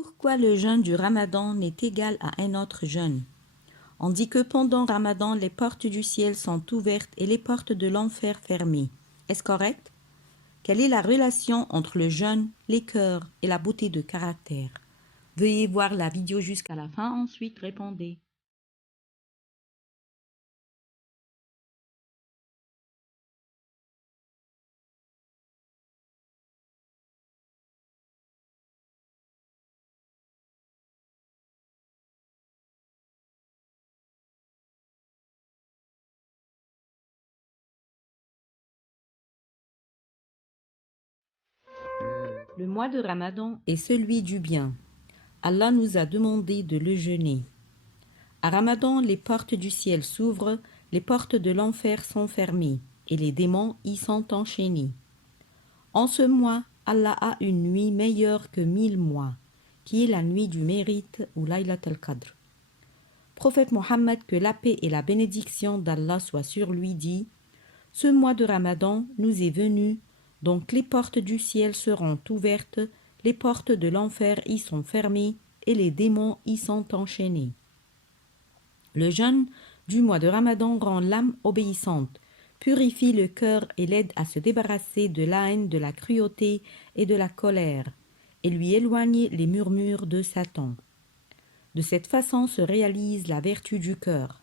Pourquoi le jeûne du Ramadan n'est égal à un autre jeûne? On dit que pendant Ramadan, les portes du ciel sont ouvertes et les portes de l'enfer fermées. Est-ce correct? Quelle est la relation entre le jeûne, les cœurs et la beauté de caractère? Veuillez voir la vidéo jusqu'à la fin, ensuite répondez. Le mois de Ramadan est celui du bien. Allah nous a demandé de le jeûner. À Ramadan, les portes du ciel s'ouvrent, les portes de l'enfer sont fermées et les démons y sont enchaînés. En ce mois, Allah a une nuit meilleure que 1000 mois, qui est la nuit du mérite ou Laylat al-Qadr. Prophète Mohammed, que la paix et la bénédiction d'Allah soient sur lui, dit: ce mois de Ramadan nous est venu, donc les portes du ciel seront ouvertes, les portes de l'enfer y sont fermées et les démons y sont enchaînés. Le jeûne du mois de Ramadan rend l'âme obéissante, purifie le cœur et l'aide à se débarrasser de la haine, de la cruauté et de la colère, et lui éloigne les murmures de Satan. De cette façon se réalise la vertu du cœur.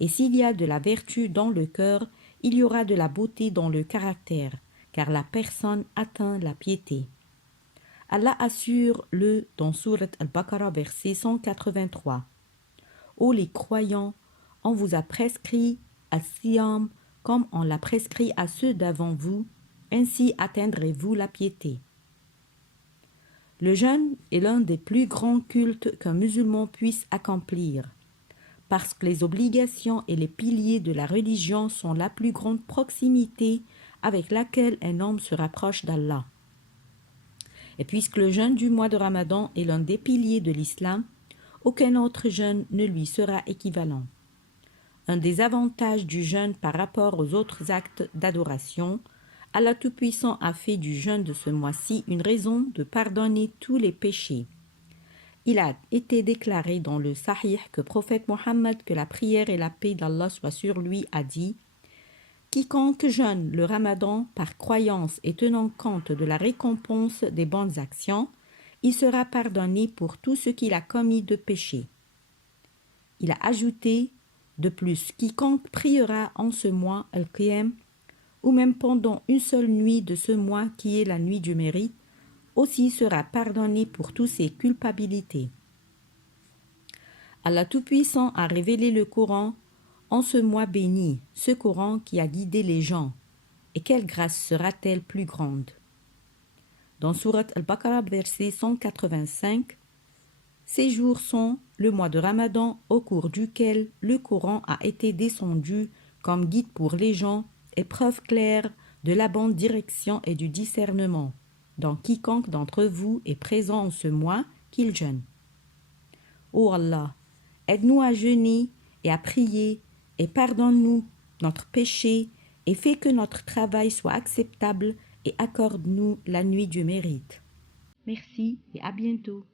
Et s'il y a de la vertu dans le cœur, il y aura de la beauté dans le caractère, car la personne atteint la piété. Allah assure le dans Surat al-Baqarah verset 183. Ô les croyants, on vous a prescrit al-Siyam comme on l'a prescrit à ceux d'avant vous, ainsi atteindrez-vous la piété. Le jeûne est l'un des plus grands cultes qu'un musulman puisse accomplir, parce que les obligations et les piliers de la religion sont la plus grande proximité avec laquelle un homme se rapproche d'Allah. Et puisque le jeûne du mois de Ramadan est l'un des piliers de l'islam, aucun autre jeûne ne lui sera équivalent. Un des avantages du jeûne par rapport aux autres actes d'adoration, Allah Tout-Puissant a fait du jeûne de ce mois-ci une raison de pardonner tous les péchés. Il a été déclaré dans le Sahih que prophète Mohammed, que la prière et la paix d'Allah soient sur lui, a dit: quiconque jeûne le Ramadan par croyance et tenant compte de la récompense des bonnes actions, il sera pardonné pour tout ce qu'il a commis de péché. Il a ajouté: de plus, quiconque priera en ce mois al-Qiyam, ou même pendant une seule nuit de ce mois qui est la nuit du mérite, aussi sera pardonné pour toutes ses culpabilités. Allah Tout-Puissant a révélé le Coran en ce mois béni, ce Coran qui a guidé les gens. Et quelle grâce sera-t-elle plus grande? Dans Surat al-Baqarah, verset 185, ces jours sont le mois de Ramadan au cours duquel le Coran a été descendu comme guide pour les gens et preuve claire de la bonne direction et du discernement. Donc quiconque d'entre vous est présent en ce mois, qu'il jeûne. Ô Allah, aide-nous à jeûner et à prier et pardonne-nous notre péché et fais que notre travail soit acceptable et accorde-nous la nuit du mérite. Merci et à bientôt.